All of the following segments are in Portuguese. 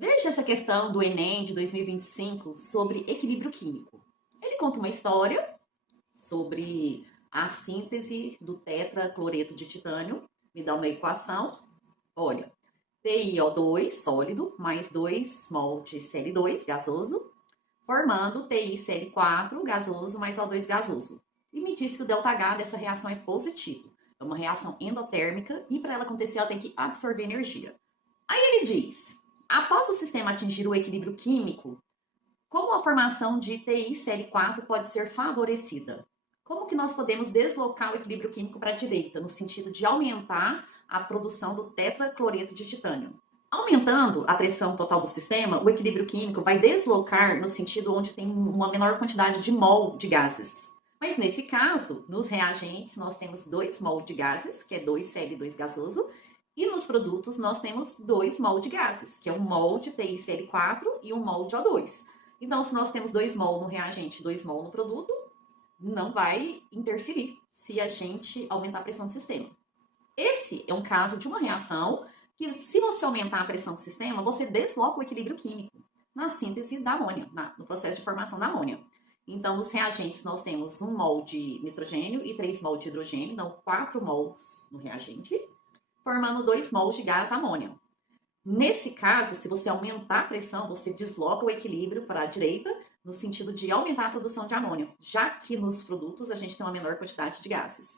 Veja essa questão do Enem de 2025 sobre equilíbrio químico. Ele conta uma história sobre a síntese do tetracloreto de titânio. Me dá uma equação. Olha, TiO2 sólido mais 2 mol de Cl2 gasoso, formando TiCl4 gasoso mais O2 gasoso. E me diz que o ΔH dessa reação é positivo. É uma reação endotérmica e para ela acontecer ela tem que absorver energia. Aí ele diz: após o sistema atingir o equilíbrio químico, como a formação de TiCl4 pode ser favorecida? Como que nós podemos deslocar o equilíbrio químico para a direita, no sentido de aumentar a produção do tetracloreto de titânio? Aumentando a pressão total do sistema, o equilíbrio químico vai deslocar no sentido onde tem uma menor quantidade de mol de gases. Mas nesse caso, nos reagentes, nós temos 2 mol de gases, que é 2Cl2 gasoso, e nos produtos nós temos 2 mol de gases, que é 1 mol de TiCl4 e 1 mol de O2. Então, se nós temos 2 mol no reagente e 2 mol no produto, não vai interferir se a gente aumentar a pressão do sistema. Esse é um caso de uma reação que, se você aumentar a pressão do sistema, você desloca o equilíbrio químico na síntese da amônia, no processo de formação da amônia. Então, nos reagentes, nós temos 1 mol de nitrogênio e 3 mol de hidrogênio, então 4 mols no reagente, formando 2 mols de gás amônia. Nesse caso, se você aumentar a pressão, você desloca o equilíbrio para a direita, no sentido de aumentar a produção de amônio, já que nos produtos a gente tem uma menor quantidade de gases.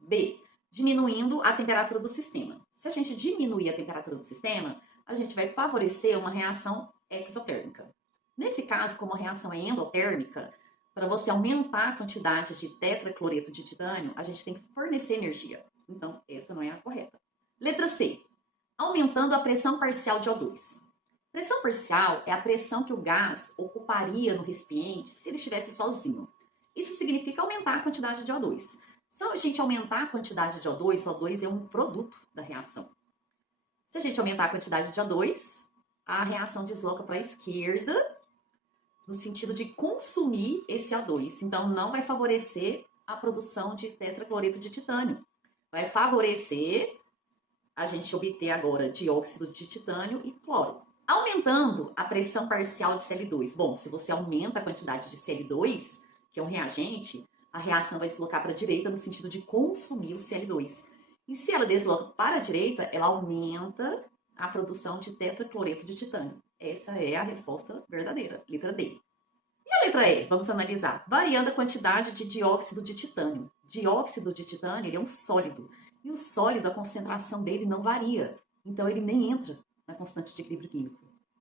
B. Diminuindo a temperatura do sistema. Se a gente diminuir a temperatura do sistema, a gente vai favorecer uma reação exotérmica. Nesse caso, como a reação é endotérmica, para você aumentar a quantidade de tetracloreto de titânio, a gente tem que fornecer energia. Então, essa não é a correta. Letra C. Aumentando a pressão parcial de O2. Pressão parcial é a pressão que o gás ocuparia no recipiente se ele estivesse sozinho. Isso significa aumentar a quantidade de O2. Se a gente aumentar a quantidade de O2, O2 é um produto da reação. Se a gente aumentar a quantidade de O2, a reação desloca para a esquerda, no sentido de consumir esse O2. Então, não vai favorecer a produção de tetracloreto de titânio. Vai favorecer a gente obter agora dióxido de titânio e cloro. Aumentando a pressão parcial de Cl2. Bom, se você aumenta a quantidade de Cl2, que é um reagente, a reação vai deslocar para a direita no sentido de consumir o Cl2. E se ela desloca para a direita, ela aumenta a produção de tetracloreto de titânio. Essa é a resposta verdadeira, letra D. E a letra E? Vamos analisar. Variando a quantidade de dióxido de titânio. Dióxido de titânio ele é um sólido. E o sólido, a concentração dele não varia. Então, ele nem entra na constante de equilíbrio químico.